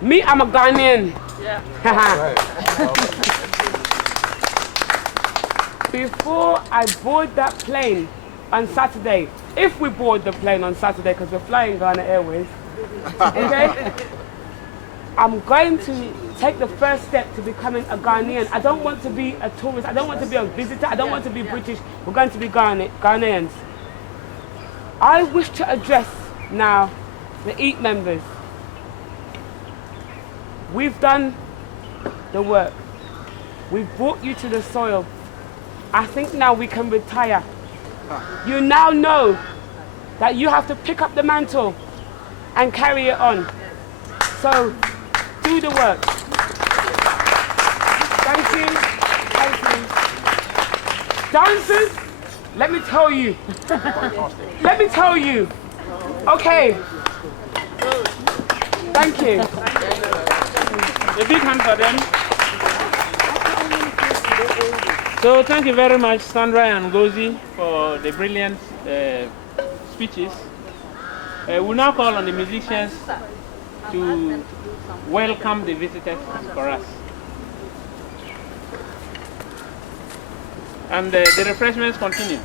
Me, I'm a Ghanaian. Yeah. Before I board that plane on Saturday, if we board the plane on Saturday, because we're flying Ghana Airways, okay, I'm going to take the first step to becoming a Ghanaian. I don't want to be a tourist. I don't want to be a visitor. I don't want to be British. We're going to be Ghanaians. I wish to address now the EAT members. We've done the work. We've brought you to the soil. I think now we can retire. You now know that you have to pick up the mantle and carry it on. So do the work. Thank you. Thank you. Dancers, let me tell you. Let me tell you. Okay. Thank you. A big hand for them. So thank you very much, Sandra and Gozi, for the brilliant speeches. We'll now call on the musicians to welcome the visitors for us. And the refreshments continue.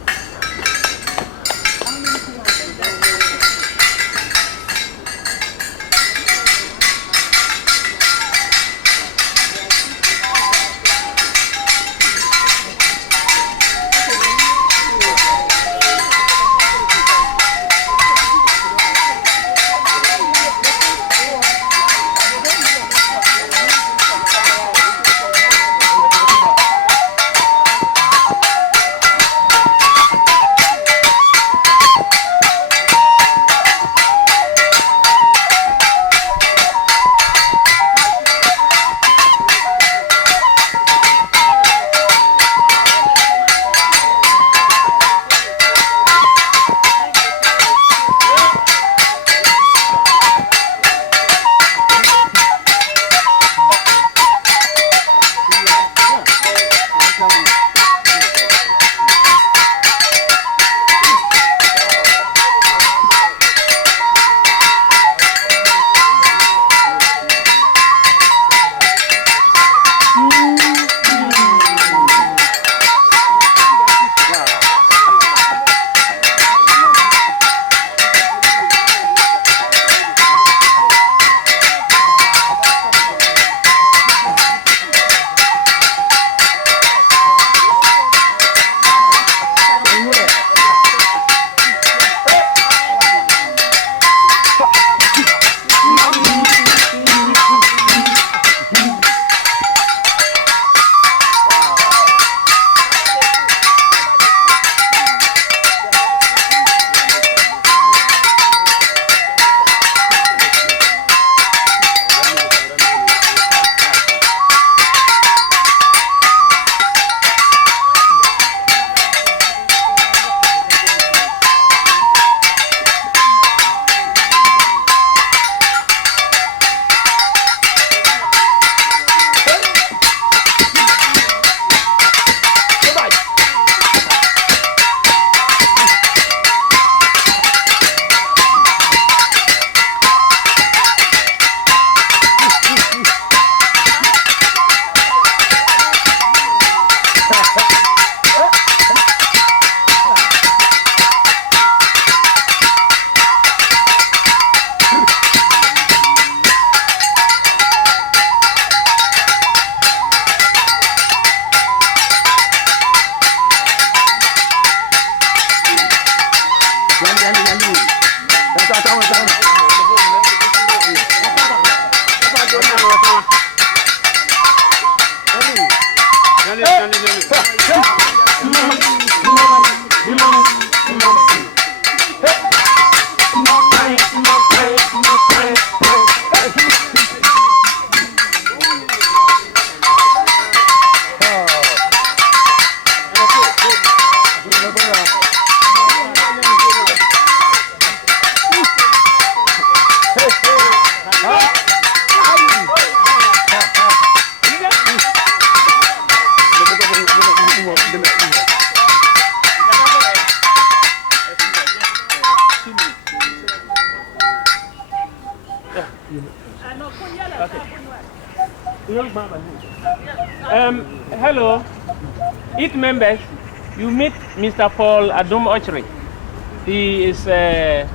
Hello, IT members. You meet Mr. Paul Adom Ochri. He is a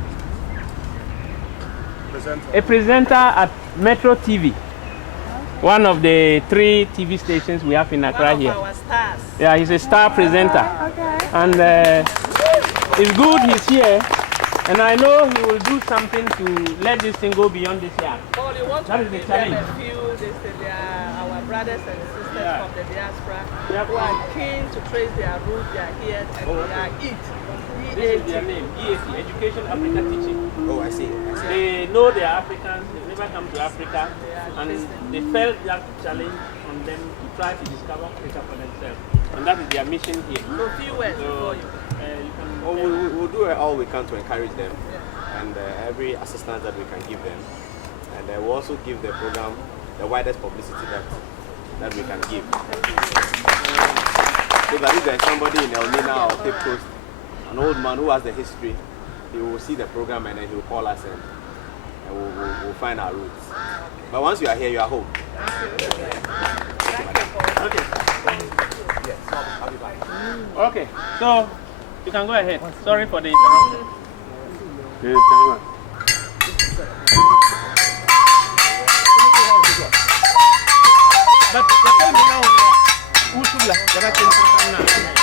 presenter at Metro TV, one of the 3 TV stations we have in Accra here. Our stars. Yeah, he's a star presenter. Okay. And it's good he's here. And I know he will do something to let this thing go beyond this year. Paul, you want That to is the give them challenge. a few, they are our brothers and sisters from the diaspora Yep. who are keen to trace their roots, their heritage, and their EAT. This is their name, EAC, Education Africa Teaching. Oh, I see. They know they are Africans, they never come to Africa, and they felt that challenge on them to try to discover Africa for themselves. And that is their mission here. So few words before you. You can We'll do all we can to encourage them, and every assistance that we can give them, and we'll also give the program the widest publicity that we can give. So that if there's somebody in Elmina or Cape Coast, an old man who has the history, he will see the program and then he will call us and we'll find our roots. But once you are here, you are home. Okay. Okay, so you can go ahead. Sorry for the interruption. But tell me now, Usula, what I can say now.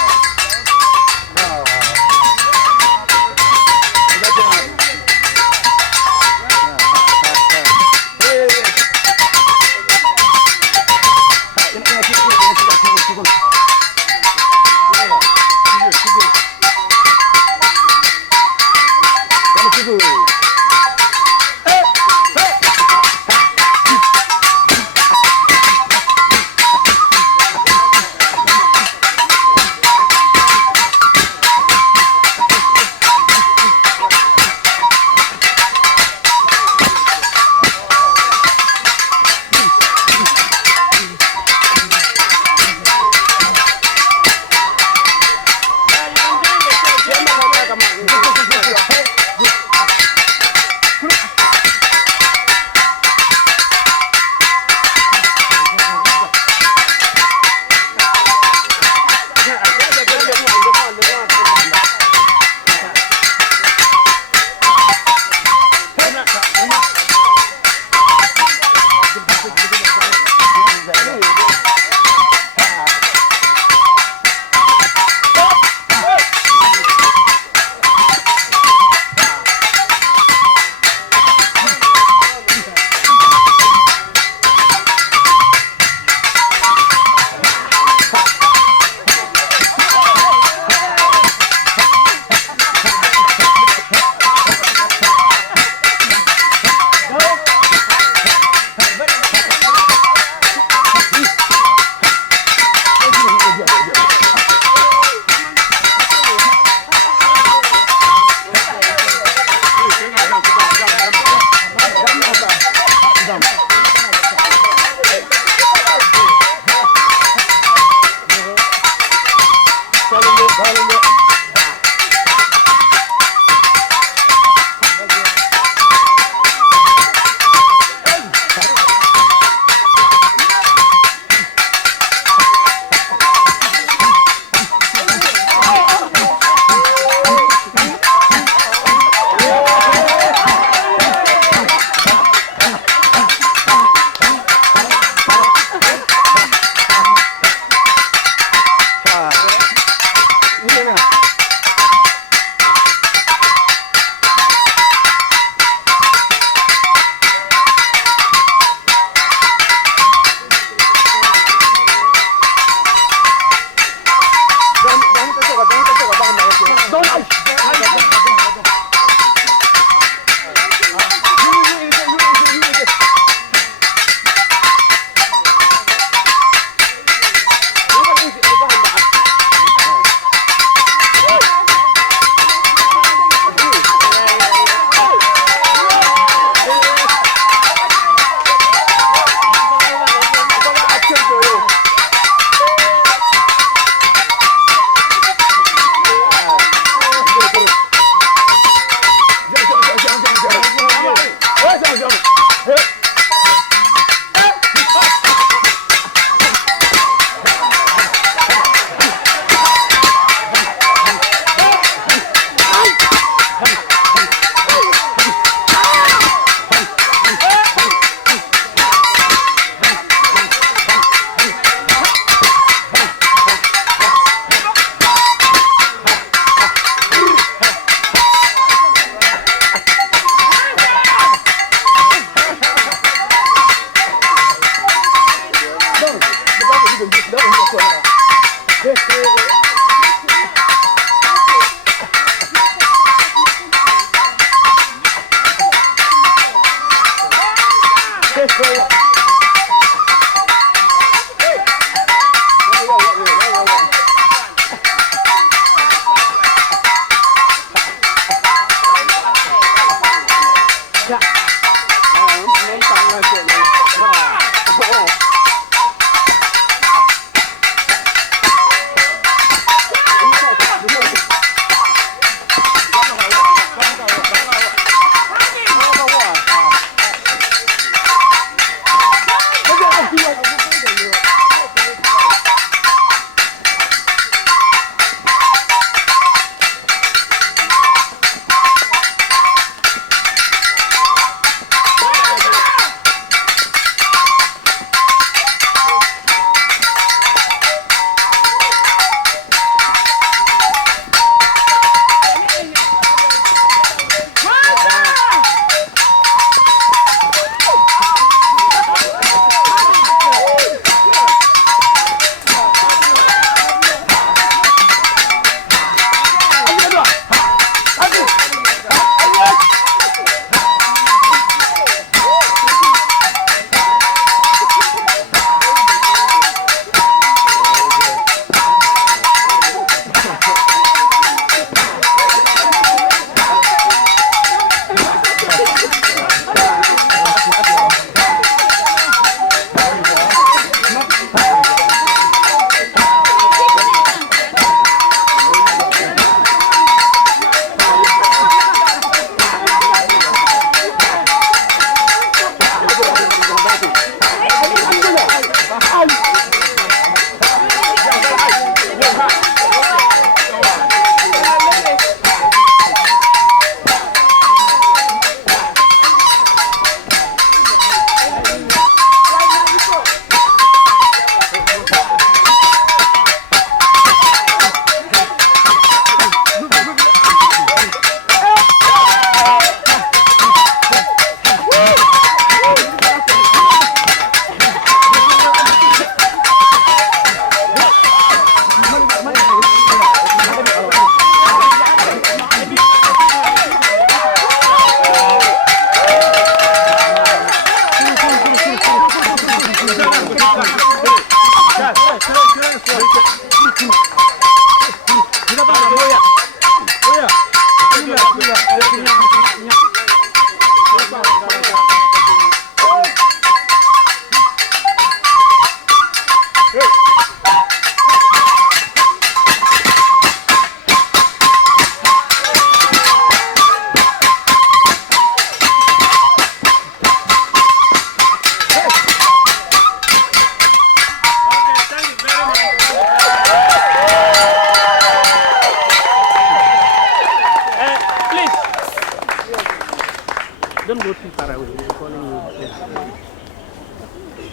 Don't go too far away. We're calling you. Yeah.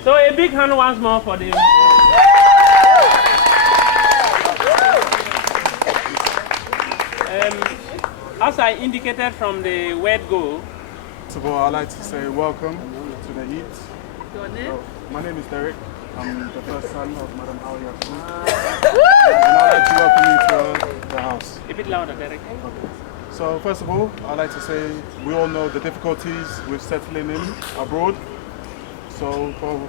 So a big hand once more for the. As I indicated from the word go. First of all, I'd like to say welcome to the Eat. Your name? My name is Derek. I'm the first son of Madam Alia. And I'd like to welcome you to the house. A bit louder, Derek. Okay. So first of all, I'd like to say we all know the difficulties with settling in abroad. So for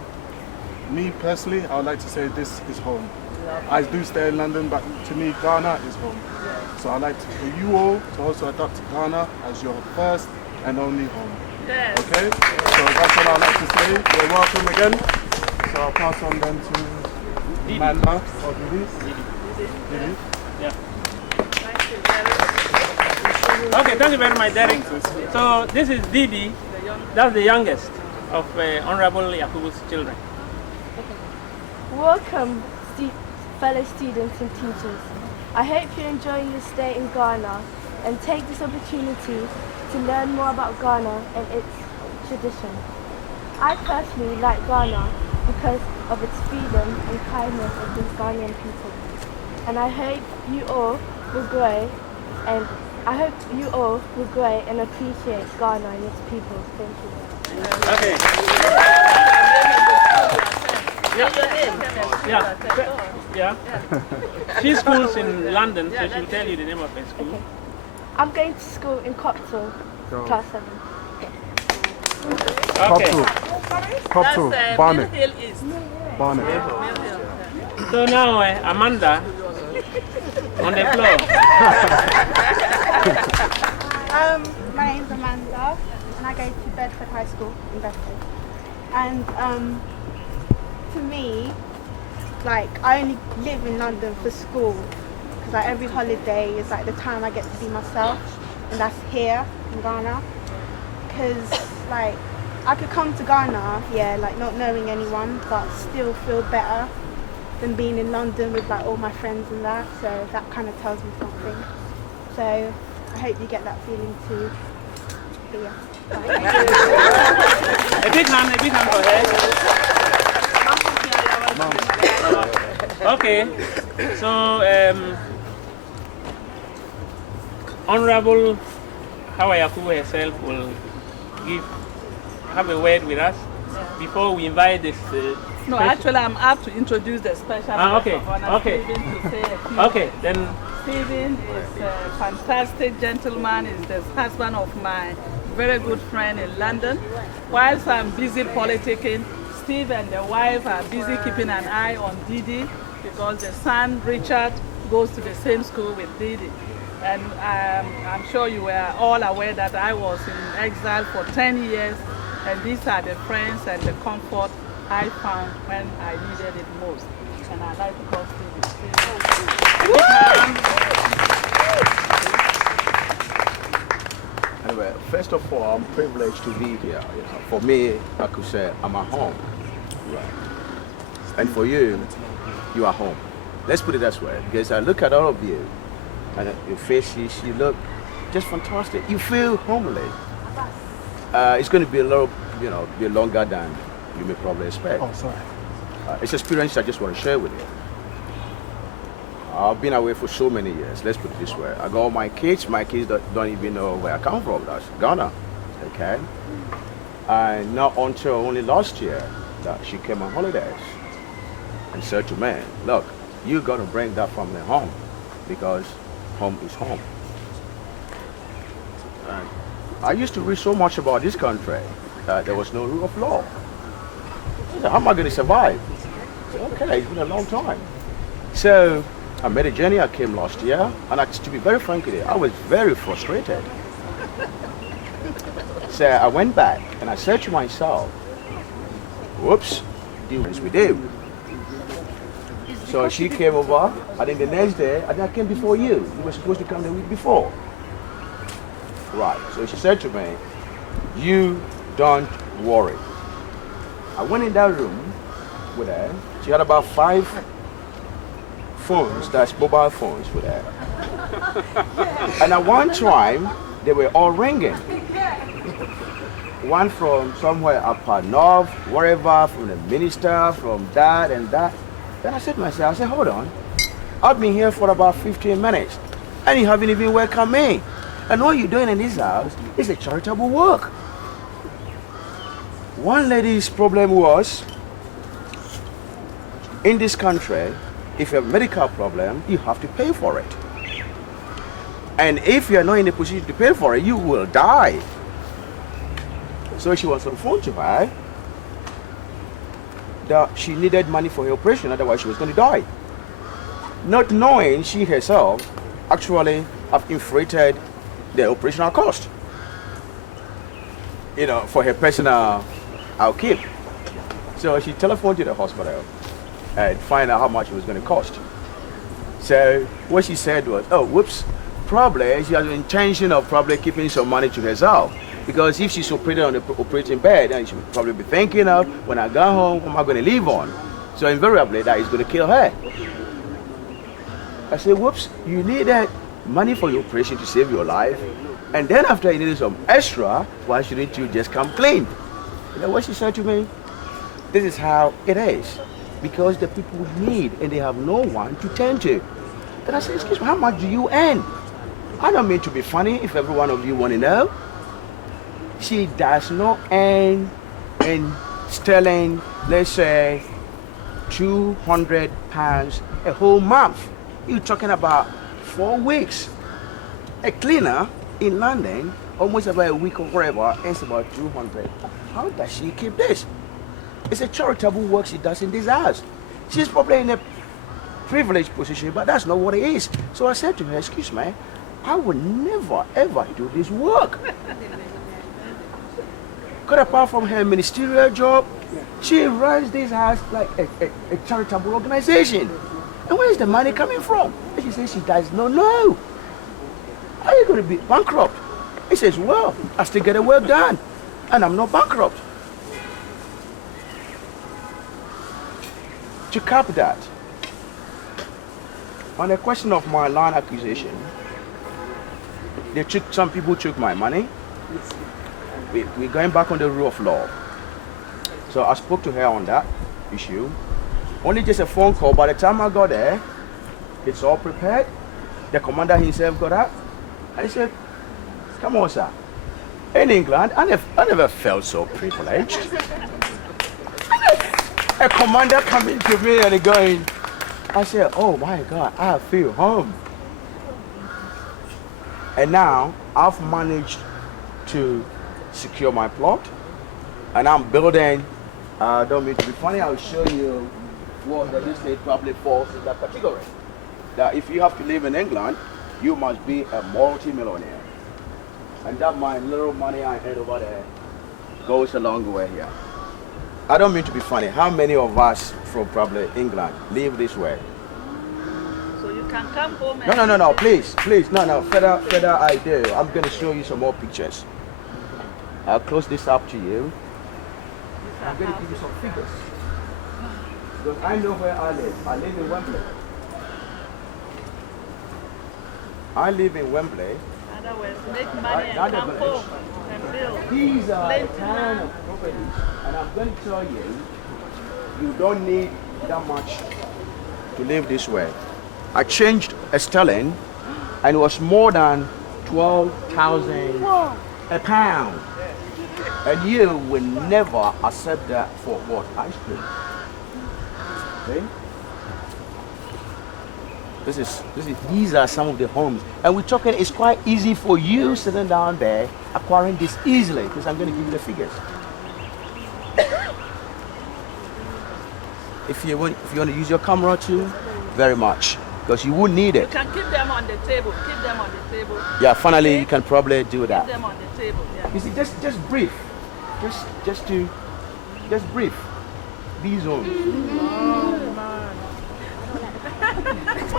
me personally, I would like to say this is home. I do stay in London, but to me, Ghana is home. So I'd like for you all to also adopt Ghana as your first and only home. Yes. Okay? So that's all I'd like to say. You're welcome again. So I'll pass on then to Amanda or Didi. Didi. Yeah. Thank you very much. Okay, thank you very much, Derek. So this is Didi. That's the youngest of Honorable Yakubu's children. Welcome, fellow students and teachers. I hope you're enjoying your stay in Ghana and take this opportunity to learn more about Ghana and its tradition. I personally like Ghana because of its freedom and kindness of the Ghanaian people. And I hope you all will grow and appreciate Ghana and its people. Thank you. Okay. Yeah. She schools in London, so she'll tell you the name of her school. Okay. I'm going to school in Copthall, class 7. Okay. Top That's two, Mill Barnet. Hill East. Barnet. Mill Hill. So now, Amanda, on the floor. My name's Amanda, and I go to Bedford High School in Bedford. And to me, like, I only live in London for school, because like every holiday is like the time I get to be myself, and that's here in Ghana. Because like I could come to Ghana, yeah, like not knowing anyone, but still feel better than being in London with like all my friends and that. So that kind of tells me something. So I hope you get that feeling too. But yeah. A big hand for her. Okay, so Honorable Hawayaku herself will have a word with us before we invite this. No, actually, I'm asked to introduce the special guest okay, of honor, okay. Stephen, to say a few Okay, words. then. Stephen is a fantastic gentleman. He's the husband of my very good friend in London. Whilst I'm busy politicking, Steve and the wife are busy keeping an eye on Didi because the son, Richard, goes to the same school with Didi. And I'm sure you were all aware that I was in exile for 10 years, and these are the friends and the comfort I found when I needed it most. And I'd like to call Steve. Anyway, first of all, I'm privileged to be here. For me, I could say I'm at home. Right. And for you, you are home. Let's put it that way, because I look at all of you, and your faces, you look just fantastic. You feel homely. It's going to be a little, be longer than you may probably expect. Oh, sorry. It's an experience I just want to share with you. I've been away for so many years. Let's put it this way. I got all my kids. My kids don't even know where I come from. That's Ghana. Okay? And not until only last year that she came on holidays and said to me, look, you got to bring that family home because home is home. And I used to read so much about this country that there was no rule of law. I said, how am I going to survive? I said, okay, it's been a long time. So I made a journey. I came last year, and to be very frank with you, I was very frustrated. So I went back and I said to myself, whoops, do as we do. So she came over, and then the next day, I came before you. You were supposed to come the week before. Right, so she said to me, you don't worry. I went in that room with her. She had about 5 phones, that's mobile phones with her. And at one time, they were all ringing. One from somewhere up north, wherever, from the minister, from that and that. Then I said to myself, hold on. I've been here for about 15 minutes, and you haven't even welcomed me. And what you're doing in this house is a charitable work. One lady's problem was, in this country, if you have a medical problem, you have to pay for it. And if you're not in a position to pay for it, you will die. So she was on the phone to me that she needed money for her operation, otherwise she was going to die. Not knowing she herself actually have inflated the operational cost, for her personal upkeep. So she telephoned to the hospital and find out how much it was going to cost. So what she said was, oh, whoops, probably she has the intention of probably keeping some money to herself. Because if she's operated on the operating bed, then she would probably be thinking of, when I go home, what am I going to live on? So invariably, that is going to kill her. I said, whoops, you needed money for your operation to save your life. And then after you needed some extra, why shouldn't you just come clean? You know what she said to me? This is how it is. Because the people need and they have no one to turn to. Then I said, excuse me, how much do you earn? I don't mean to be funny if every one of you want to know. She does not earn in sterling, let's say, £200 a whole month. You're talking about 4 weeks. A cleaner in London, almost about a week or whatever, earns about 200 how does she keep this? It's a charitable work she does in this house. She's probably in a privileged position, but that's not what it is. So I said to her, excuse me, I would never ever do this work. Because apart from her ministerial job, she runs this house like a charitable organization. And where is the money coming from? And she says she does not know. Are you going to be bankrupt? He says, well, I still get the work done, and I'm not bankrupt. To cap that, on the question of my land acquisition, some people took my money. We're going back on the rule of law. So I spoke to her on that issue. Only just a phone call. By the time I got there, it's all prepared. The commander himself got up. And he said, come on, sir. In England, I never felt so privileged. A commander coming to me and going, I said, oh my God, I feel home. And now I've managed to secure my plot, and I'm building. I don't mean to be funny, I'll show you what the real estate probably falls in that category. That if you have to live in England, you must be a multi-millionaire. And that my little money I had over there goes a long way here. I don't mean to be funny. How many of us from probably England live this way? So you can come home and... No, please, no, further idea. I'm going to show you some more pictures. I'll close this up to you. I'm going to give you some figures. Because I know where I live. I live in Wembley. In other words, make money and come home and build. These are a ton of properties. And I'm going to tell you, you don't need that much to live this way. I changed a sterling and it was more than 12,000 a pound. And you will never accept that for what? Ice cream. Okay? These are some of the homes. And we're talking, it's quite easy for you sitting down there acquiring this easily, because I'm going to give you the figures. If you want to use your camera too, very much, because you won't need it. You can keep them on the table. Keep them on the table. Yeah, finally you can probably do that. Keep them on the table. Yeah. You see, just brief, just brief. These homes.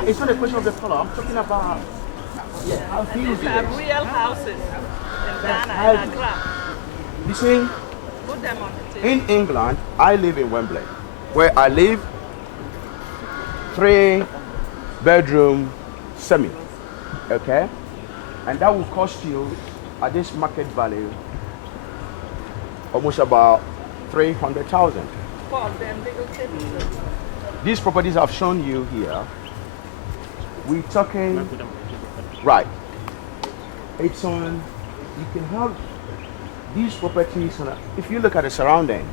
It's not a question of the color. I'm talking about how huge These it are is. real houses in Ghana and Accra. You see, Put them on the table. in England, I live in Wembley. Where I live, 3-bedroom semi, okay? And that will cost you, at this market value, almost about 300,000. Four of them little tables. These properties I've shown you here, we're talking, right, it's on, you can have these properties, on if you look at the surrounding,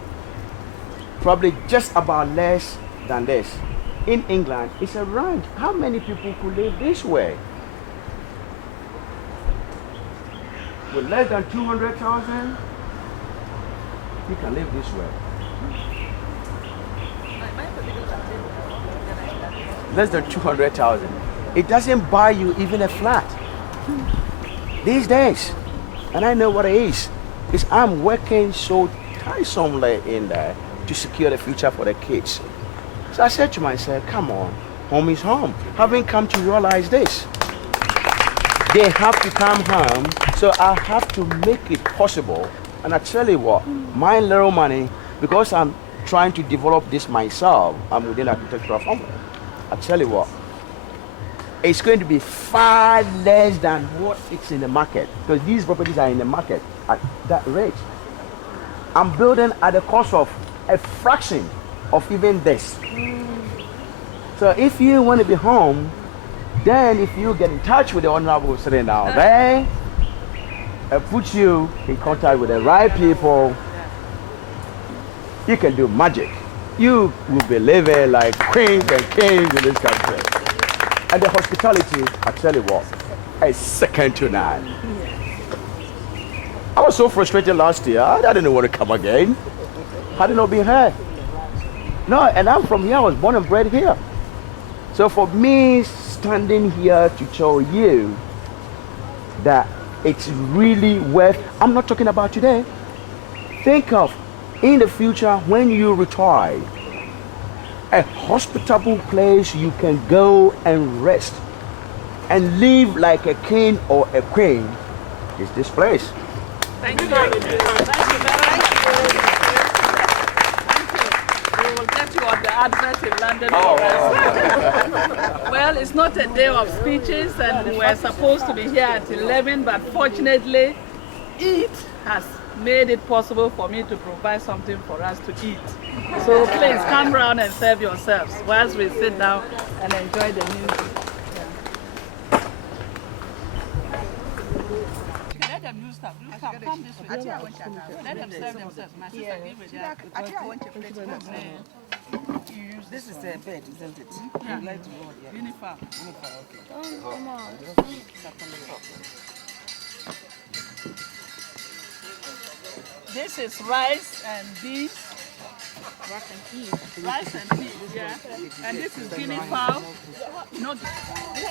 probably just about less than this. In England, it's a ranch. How many people could live this way? With less than 200,000, you can live this way. Less than 200,000. It doesn't buy you even a flat these days. And I know what it is. It's I'm working so tiresomely in there to secure the future for the kids. So I said to myself, come on, home is home. Having come to realize this, they have to come home, so I have to make it possible. And I tell you what, my little money, because I'm trying to develop this myself, I'm within architectural family. I tell you what, it's going to be far less than what it's in the market, because these properties are in the market at that rate. I'm building at the cost of a fraction of even this. So if you want to be home, then if you get in touch with the honorable sitting down there and put you in contact with the right people, you can do magic. You will be living like queens and kings in this country. And the hospitality, I tell you what, is second to none. I was so frustrated last year. I didn't want to come again. Had it not been here. No, and I'm from here. I was born and bred here. So for me, standing here to tell you that it's really worth, I'm not talking about today. Think of in the future when you retire, a hospitable place you can go and rest and live like a king or a queen is this place. Thank you very much. Thank you very much. We will get you on the advert in London. Well, it's not a day of speeches, and we were supposed to be here at 11, but fortunately, it has made it possible for me to provide something for us to eat. So please come round and serve yourselves whilst we sit down and enjoy the music. Let them use stuff. Come this way. Let them serve themselves. My sister, give me that. This is a bed, isn't it? Yeah. You like to go here. Uniform. This is rice and beans. Rice and peas, yeah. And this is guinea fowl. No, this is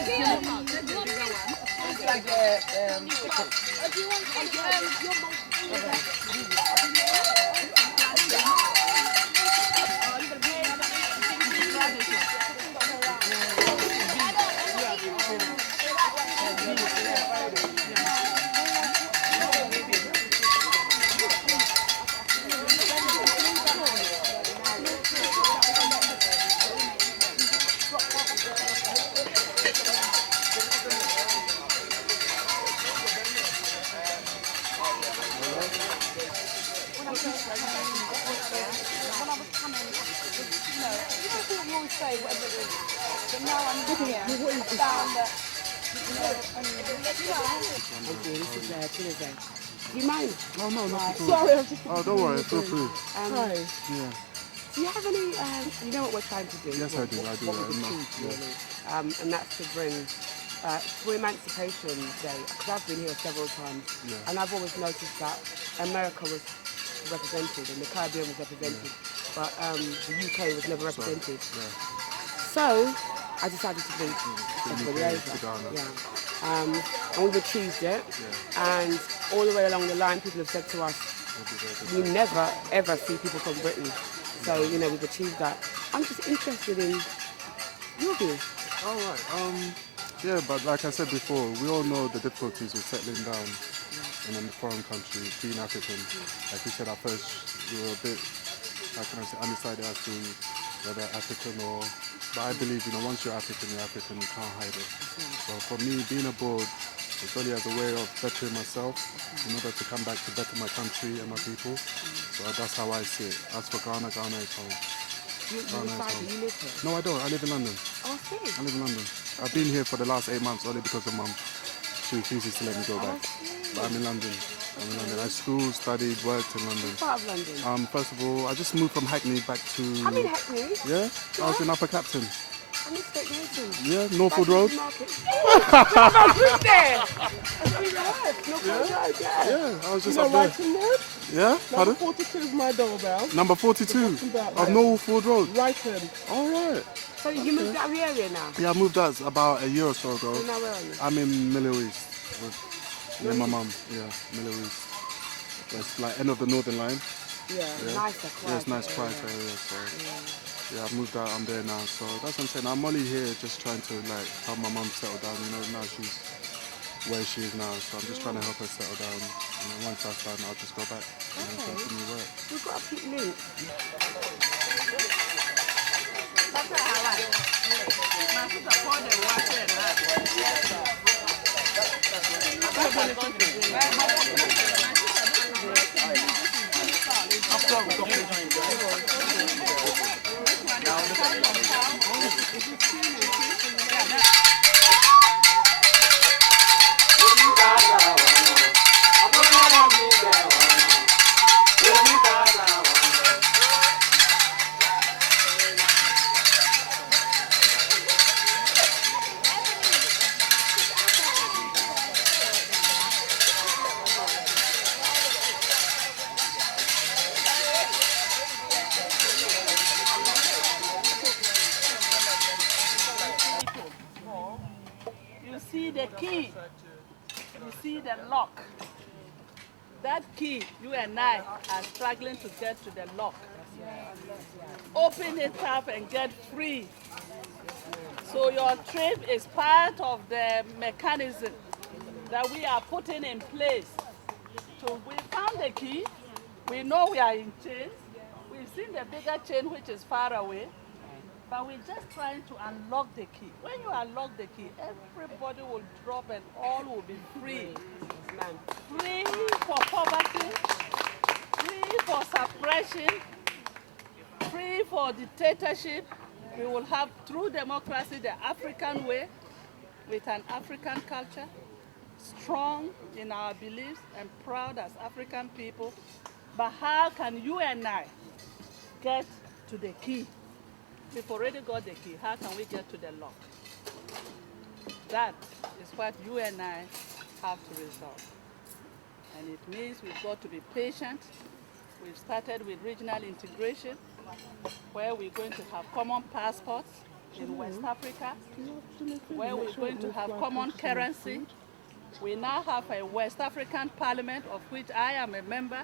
guinea fowl. This is the bigger one. It's like Do you mind? Oh, no, not at all. Sorry, I'm just... Oh, don't worry, feel free. Hi. Yeah. Do you have any, you know what we're trying to do? Yes, I do. What we achieved, really. And that's to bring, for Emancipation Day, because I've been here several times, and I've always noticed that America was represented and the Caribbean was represented, but the UK was never represented. So I decided to bring everybody over. And we've achieved it, and all the way along the line people have said to us, we never ever see people from Britain. So, you know, we've achieved that. I'm just interested in your view. All right. Yeah, but like I said before, we all know the difficulties with settling down in a foreign country, being African. Like you said at first, we were a bit, how can I say, undecided as to whether African or... But I believe, you know, once you're African, you can't hide it. So for me, being abroad, it's only as a way of bettering myself in order to come back to better my country and my people. So that's how I see it. As for Ghana, Ghana is home. You live here? No, I don't. I live in London. Oh, I see. I live in London. I've been here for the last 8 months only because of Mum. She refuses to let me go back. But I'm in London. I schooled, studied, worked in London. What part of London? First of all, I just moved from Hackney back to... I'm in Hackney. Yeah? I was in Upper Clapton. I'm in Stoke Newton. Yeah, Norfolk Road. I lived there. That's where you live. Norfolk Road, Yeah, I was just you up know, there. Wrighton Road? Yeah? Number Pardon? 42 is my doorbell. Number 42 of Norfolk Road. Wrighton. All right. So you moved out of the area now? Yeah, I moved out about a year or so ago. So now where are you? I'm in Miller East with my mum. Yeah, Miller East. It's like end of the Northern Line. Yeah, nicer, quiet. Yeah, it's nice, quiet area. So yeah, I've moved out. I'm there now. So that's what I'm saying. I'm only here just trying to like help my mum settle down. You know, now she's where she is now. So I'm just trying to help her settle down. And then once that's done, I'll just go back and continue work. We've got a picnic. That's what I like. My sister poured the water and that. key, you see the lock. That key, you and I are struggling to get to the lock. Open it up and get free. So your trip is part of the mechanism that we are putting in place. So we found the key. We know we are in chains. We've seen the bigger chain which is far away. But we're just trying to unlock the key. When you unlock the key, everybody will drop and all will be free. Free for poverty, free for suppression, free for dictatorship. We will have true democracy the African way, with an African culture, strong in our beliefs and proud as African people. But how can you and I get to the key? We've already got the key. How can we get to the lock? That is what you and I have to resolve. And it means we've got to be patient. We've started with regional integration, where we're going to have common passports in West Africa, where we're going to have common currency. We now have a West African Parliament, of which I am a member,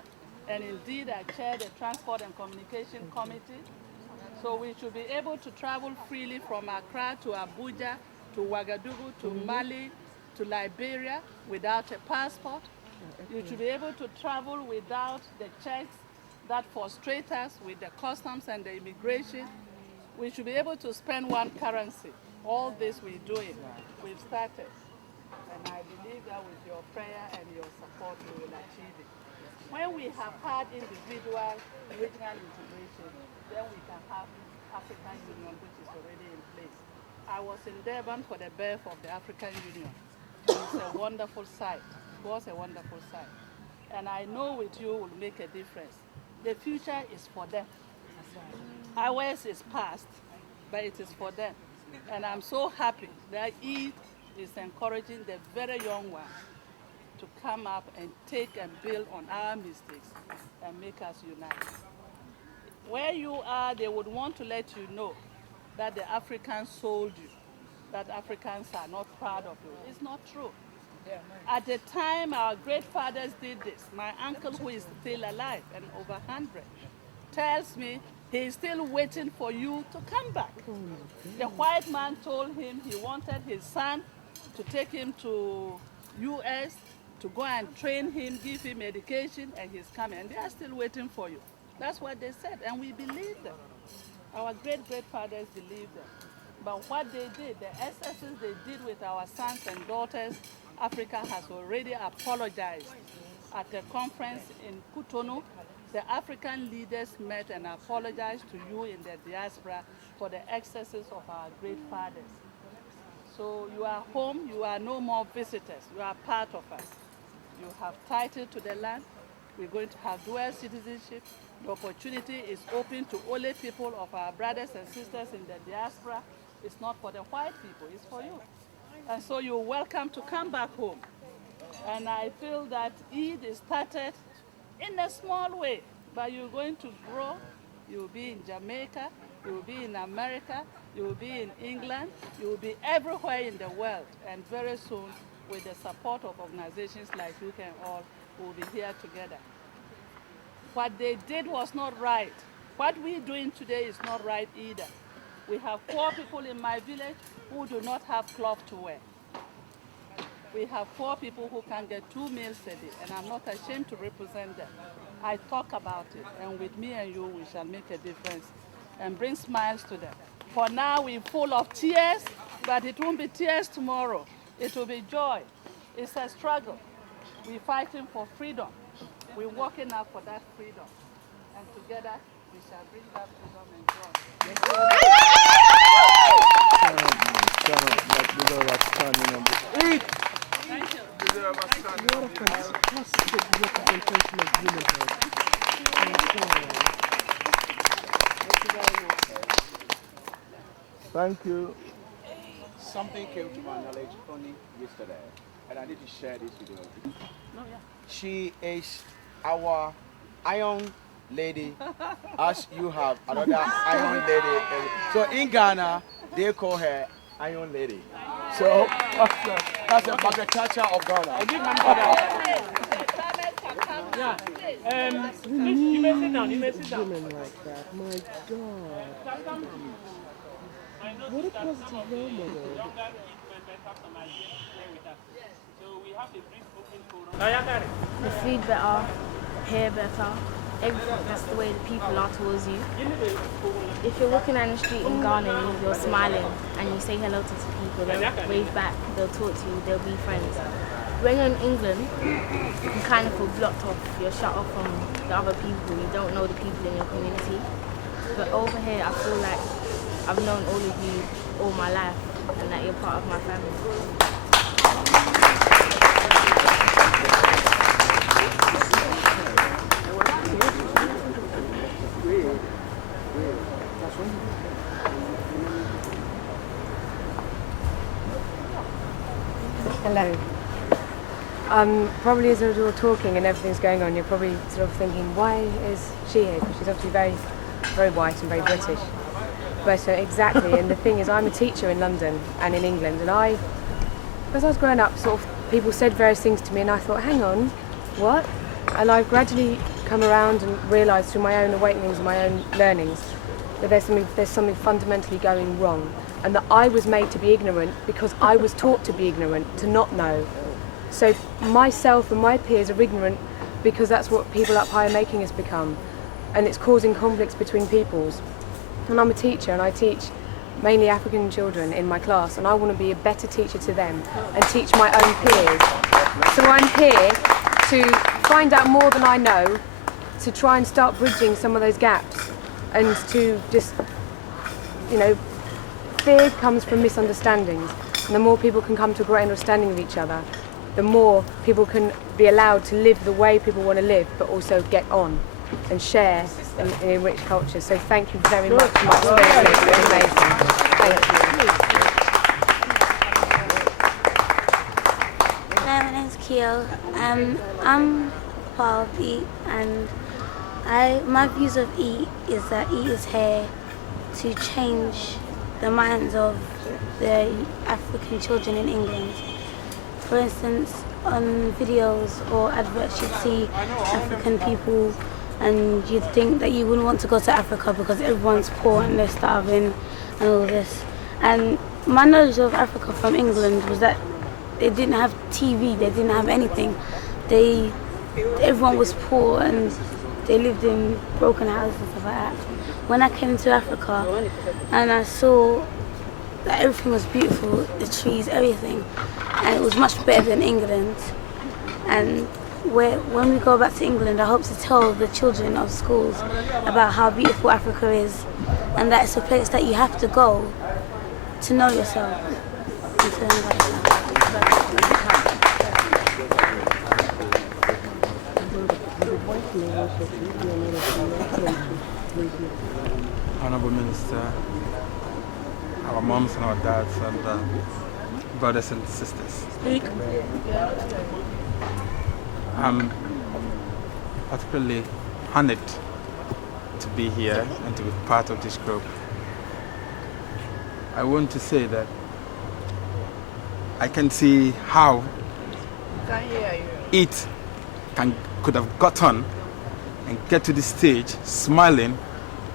and indeed I chair the Transport and Communication Committee. So we should be able to travel freely from Accra to Abuja, to Ouagadougou, to Mali, to Liberia without a passport. You should be able to travel without the checks that frustrate us with the customs and the immigration. We should be able to spend one currency. All this we're doing. We've started. And I believe that with your prayer and your support, we will achieve it. When we have had individual regional integration, then we can have African Union, which is already in place. I was in Durban for the birth of the African Union. It's a wonderful sight. It was a wonderful sight. And I know with you will make a difference. The future is for them. Ours is past, but it is for them. And I'm so happy that it is encouraging the very young ones to come up and take and build on our mistakes and make us unite. Where you are, they would want to let you know that the Africans sold you, that Africans are not proud of you. It's not true. At the time our great fathers did this, my uncle, who is still alive and over 100, tells me he's still waiting for you to come back. The white man told him he wanted his son to take him to US, to go and train him, give him education, and he's coming. And they are still waiting for you. That's what they said, and we believe them. Our great-great-fathers believed them. But what they did, the excesses they did with our sons and daughters, Africa has already apologized. At a conference in Cotonou, the African leaders met and apologized to you in the diaspora for the excesses of our great fathers. So you are home, you are no more visitors, you are part of us. You have title to the land, we're going to have dual citizenship. The opportunity is open to only people of our brothers and sisters in the diaspora. It's not for the white people, it's for you. And so you're welcome to come back home. And I feel that Eid is started in a small way, but you're going to grow. You'll be in Jamaica, you'll be in America, you'll be in England, you'll be everywhere in the world. And very soon, with the support of organizations like You Can All, we'll be here together. What they did was not right. What we're doing today is not right either. We have poor people in my village who do not have cloth to wear. We have poor people who can get 2 meals a day, and I'm not ashamed to represent them. I talk about it, and with me and you, we shall make a difference and bring smiles to them. For now, we're full of tears, but it won't be tears tomorrow. It will be joy. It's a struggle. We're fighting for freedom. We're working out for that freedom. And together, we shall bring that freedom and joy. Thank you. What a fantastic representation of womanhood. Thank you. Something came to my knowledge only yesterday, and I need to share this with you. She is our Iron Lady, as you have another Iron Lady. So in Ghana, they call her Iron Lady. So That's the agriculture of Ghana. A big hand for that. Yeah. Please, you may sit down. You may sit down. Women like that, my God. What a positive role model. The food better, hair better, everything. That's the way the people are towards you. If you're walking down the street in Ghana and you're smiling and you say hello to people, they'll wave back, they'll talk to you, they'll be friends. When you're in England, you kind of feel blocked off, you're shut off from the other people, you don't know the people in your community. But over here, I feel like I've known all of you all my life and that you're part of my family. Hello. Probably as you're talking and everything's going on, you're probably sort of thinking, why is she here? Because she's obviously very, very white and very British. But exactly, and the thing is, I'm a teacher in London and in England, and as I was growing up, sort of people said various things to me, and I thought, hang on, what? And I've gradually come around and realised through my own awakenings and my own learnings that there's something fundamentally going wrong, and that I was made to be ignorant because I was taught to be ignorant, to not know. So myself and my peers are ignorant because that's what people up high are making us become, and it's causing conflicts between peoples. And I'm a teacher and I teach mainly African children in my class, and I want to be a better teacher to them and teach my own peers. So I'm here to find out more than I know, to try and start bridging some of those gaps, and to just, fear comes from misunderstandings, and the more people can come to a great understanding of each other, the more people can be allowed to live the way people want to live, but also get on and share and enrich culture. So thank you very much for my experience. It's been amazing. Thank you. Hi, my name's Keo. I'm part of EAT, and my views of EAT is that EAT is here to change the minds of the African children in England. For instance, on videos or adverts you'd see African people and you'd think that you wouldn't want to go to Africa because everyone's poor and they're starving and all this. And my knowledge of Africa from England was that they didn't have TV, they didn't have anything. Everyone was poor and they lived in broken houses and stuff like that. When I came to Africa and I saw that everything was beautiful, the trees, everything, and it was much better than England. And when we go back to England, I hope to tell the children of schools about how beautiful Africa is, and that it's a place that you have to go to know yourself and to learn about yourself. Honorable Minister, our moms and our dads and brothers and sisters. I'm particularly honored to be here and to be part of this group. I want to say that I can see how it could have gotten and get to this stage smiling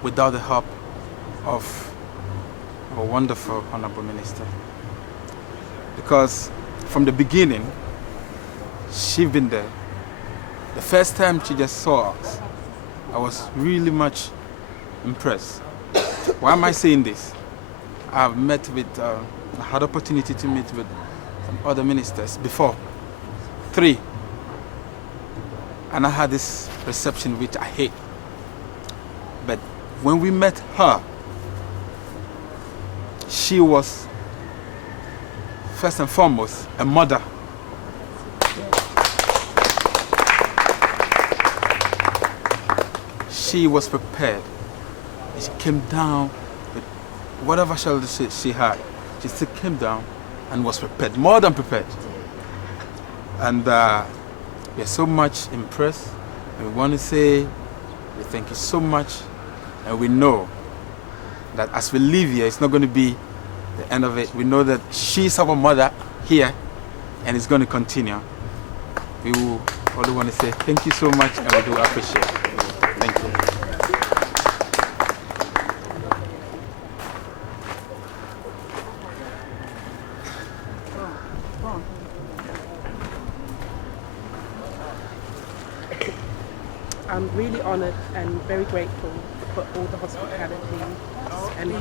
without the help of our wonderful Honorable Minister. Because from the beginning, she's been there. The first time she just saw us, I was really much impressed. Why am I saying this? I've met with, I had opportunity to meet with some other ministers before, 3. And I had this reception which I hate. But when we met her, she was first and foremost a mother. She was prepared. She came down with whatever shoulders she had. She still came down and was prepared, more than prepared. And we are so much impressed. And we want to say we thank you so much. And we know that as we leave here, it's not going to be the end of it. We know that she's our mother here, and it's going to continue. We will only want to say thank you so much, and we do appreciate it. Thank you. I'm really honoured and very grateful for all the hospitality, and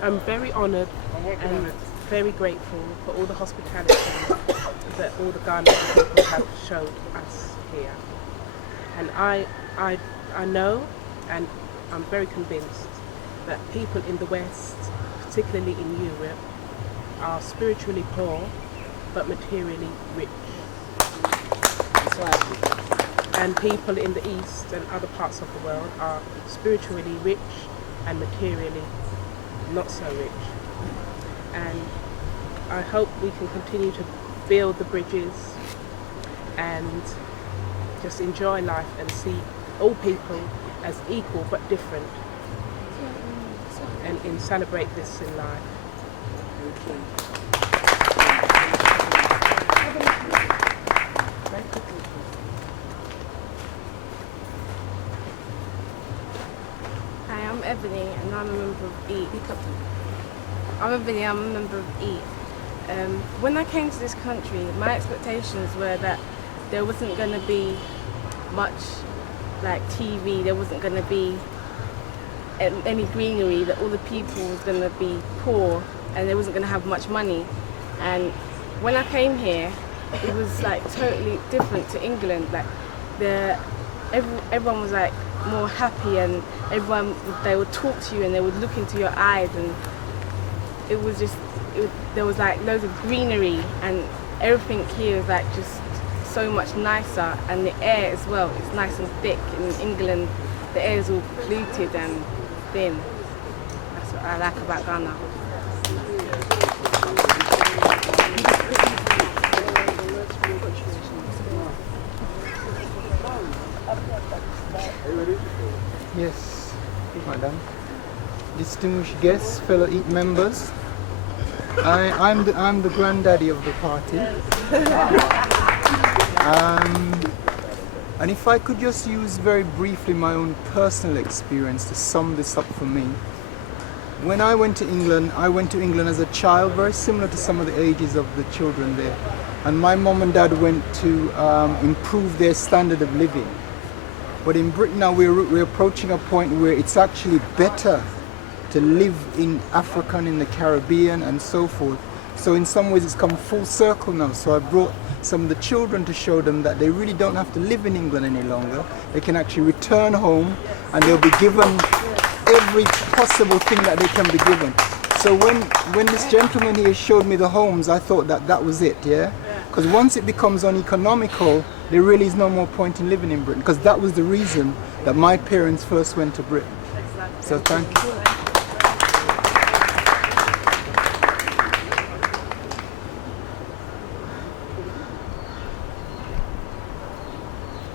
I'm very honoured and very grateful for all the hospitality that all the Ghanaian people have showed us here. And I know, and I'm very convinced, that people in the West, particularly in Europe, are spiritually poor but materially rich. That's right. And people in the East and other parts of the world are spiritually rich and materially not so rich. And I hope we can continue to build the bridges and just enjoy life and see all people as equal but different, and celebrate this in life. I'm Ebony and I'm a member of EAT. I'm Ebony, I'm a member of EAT. When I came to this country, my expectations were that there wasn't going to be much like TV, there wasn't going to be any greenery, that all the people was going to be poor and they wasn't going to have much money. And when I came here, it was like totally different to England. Like everyone was like more happy, and they would talk to you and they would look into your eyes, and it was just there was like loads of greenery, and everything here is like just so much nicer, and the air as well, it's nice and thick. In England the air is all polluted and thin. That's what I like about Ghana. Yes, madam. Distinguished guests, fellow EAT members. I'm the granddaddy of the party. And if I could just use very briefly my own personal experience to sum this up for me. When I went to England as a child, very similar to some of the ages of the children there. And my mom and dad went to improve their standard of living. But in Britain now we're approaching a point where it's actually better to live in Africa and in the Caribbean and so forth. So in some ways it's come full circle now. So I brought some of the children to show them that they really don't have to live in England any longer. They can actually return home and they'll be given every possible thing that they can be given. So when this gentleman here showed me the homes, I thought that was it, yeah? Because once it becomes uneconomical, there really is no more point in living in Britain, because that was the reason that my parents first went to Britain. So thank you.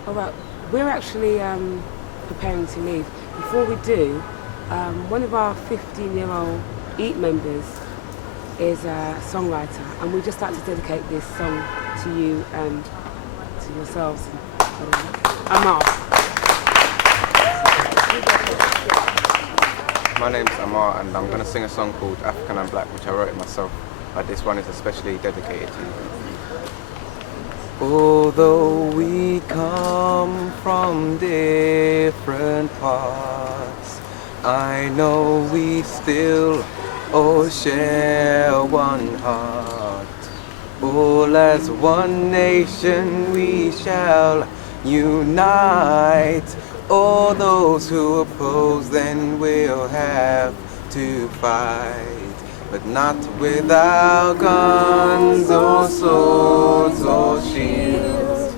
All right, we're actually preparing to leave. Before we do, one of our 15-year-old EAT members is a songwriter, and we'd just like to dedicate this song to you and to yourselves. Amar. My name's Amar, and I'm going to sing a song called African and Black, which I wrote myself, but this one is especially dedicated to you. Although we come from different parts, I know we still all share one heart. All as one nation we shall unite. All those who oppose then will have to fight, but not without guns or swords or shields.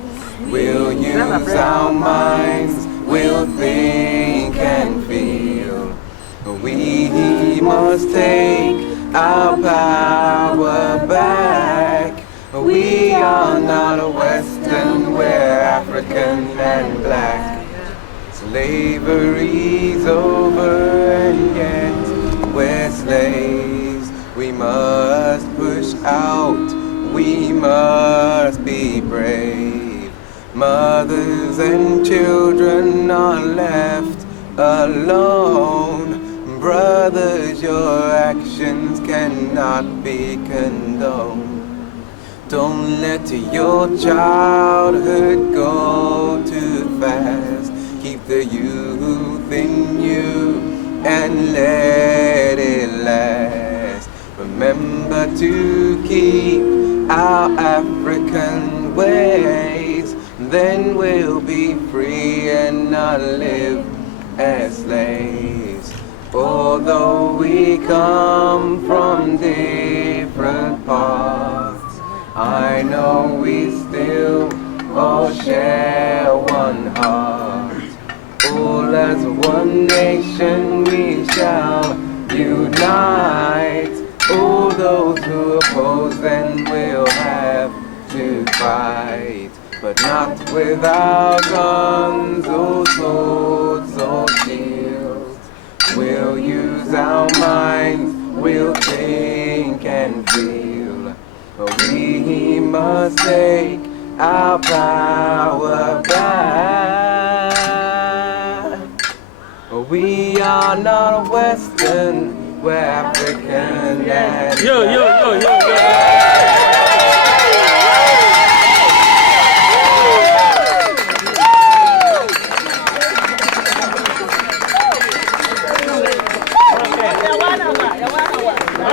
We'll use our minds, we'll think and feel. We must take our power back. We are not a Western, we're African and black. Slavery's over and yet we're slaves. We must push out, we must mothers and children are left alone. Brothers, your actions cannot be condoned. Don't let your childhood go too fast. Keep the youth in you and let it last. Remember to keep our African ways, then we'll be free and not live as slaves. Although we come from different parts, I know we still all share one heart. All as one nation we shall unite. All those who oppose then will have to fight, but not without guns or swords or shields. We'll use our minds, we'll think and feel. We must take our power back. We are not Western, we're African. And yo.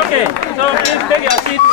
Okay, so please take your seats.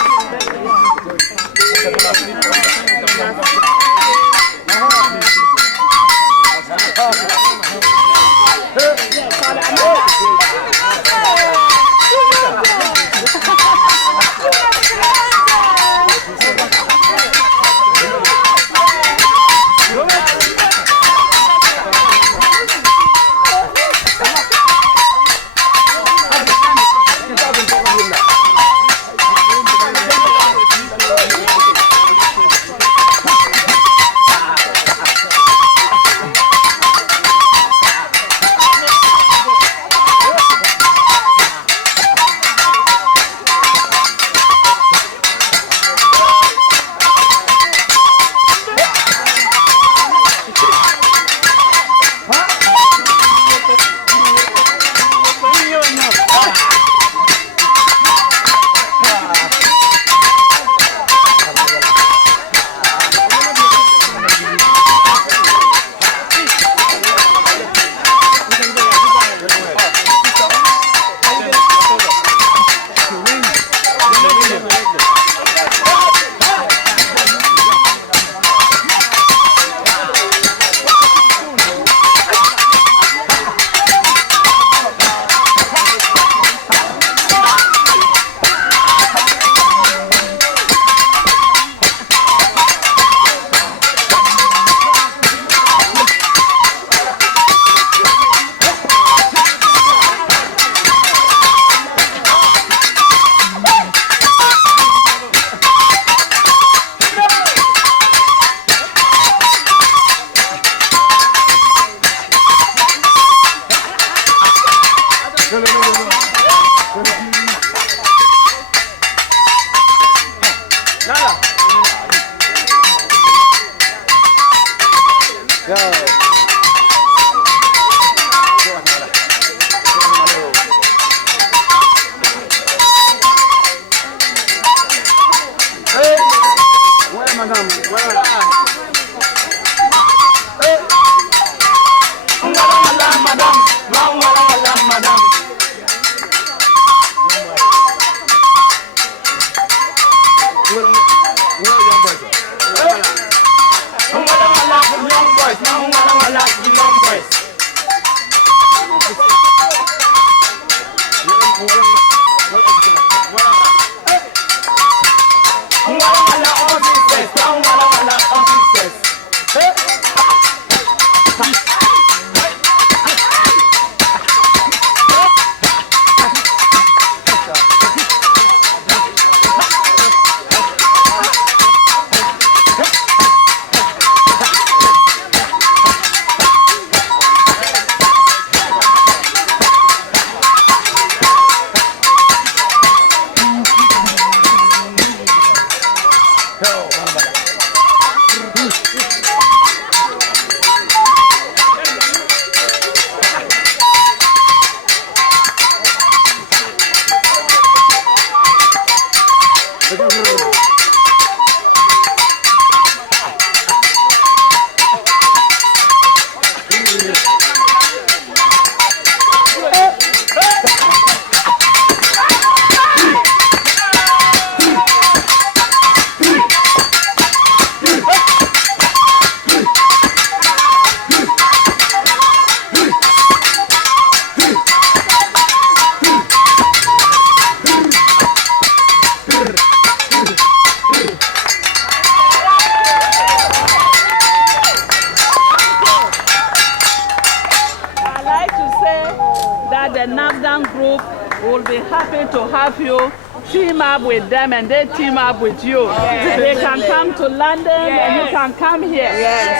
London group will be happy to have you team up with them and they team up with you. They can come to London and you can come here.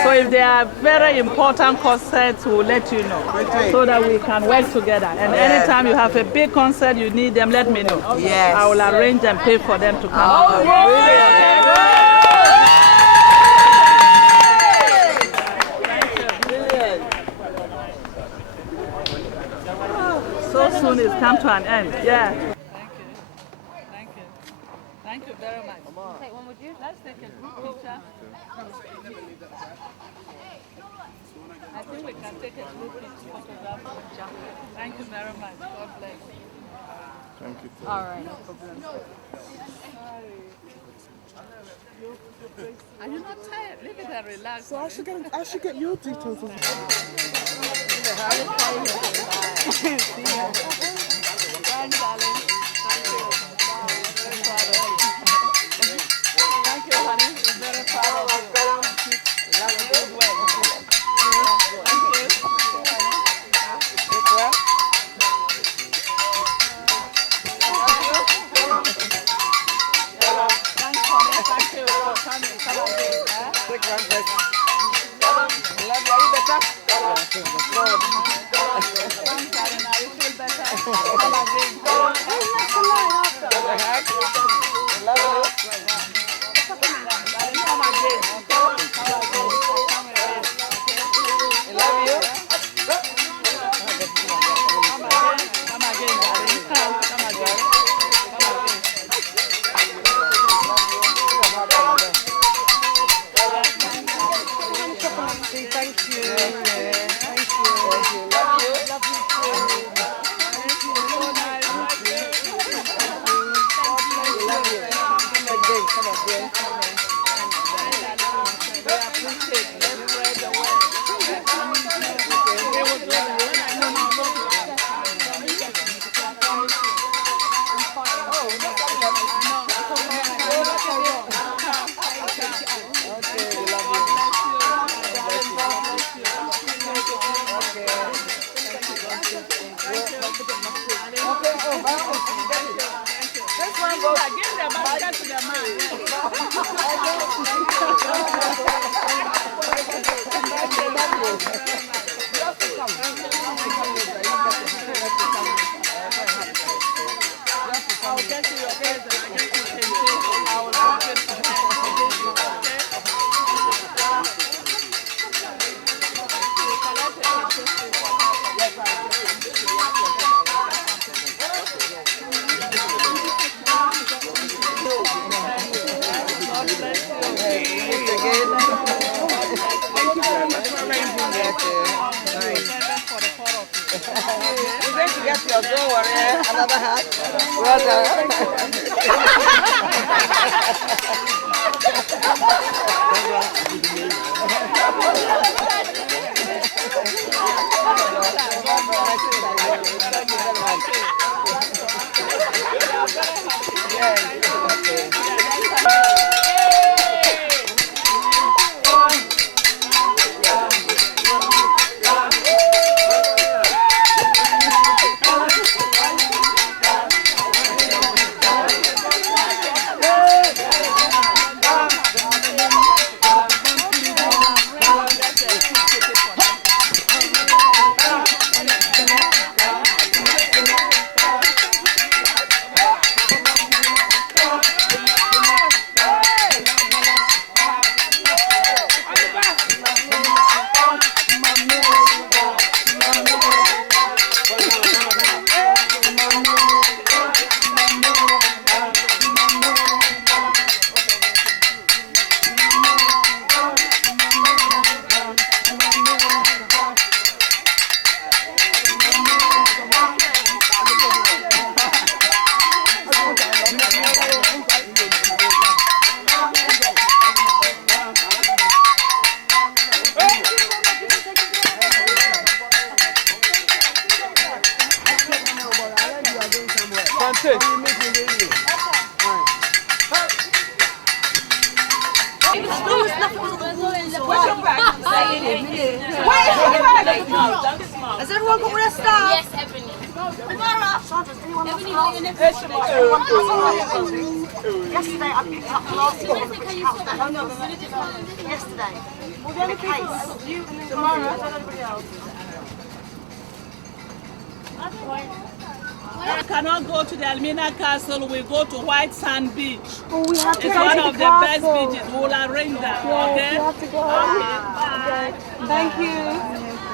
So if there are very important concerts, we'll let you know so that we can work together. And anytime you have a big concert, you need them, let me know. I will arrange and pay for them to come. So soon it's come to an end. Thank you very much. Take one with you. Let's take a group picture. I think we can take a group photograph. Thank you very much. God bless. Thank you. All right, no problem. Are you not tired? Leave it and relax. So I should get your details as well. Thank you, honey. I'm very proud of you. Love you. Good work. Thank you. Thank you for coming. Come again. Take one break. Love you. Are you better? Thanks, Karina. You feel better? Come again. Love you. Come again. Love you. Come again, darling. Come again. Thank you. Thank you. Love you. Love you too. Thank you. So nice. Love you. Come again. Come again. We appreciate it. Let's spread the word. Okay, we love you. This one goes. Give the basket to the man. I'll get you your case and I'll get you your case. I will book it for You're going to get your don't worry, another hat. Well done. Has everyone got their stuff? Yes, everyone. Sandra, anyone else glasses? Anyone has glasses? Yesterday I picked up glasses on the British Council. Yesterday. In a case. Tomorrow. I cannot go to the Almina Castle, we go to White Sand Beach. Oh, we have to it's go one to of the the castle. best beaches. We'll arrange that, Yes, okay? we have to go. Okay, bye. Thank you.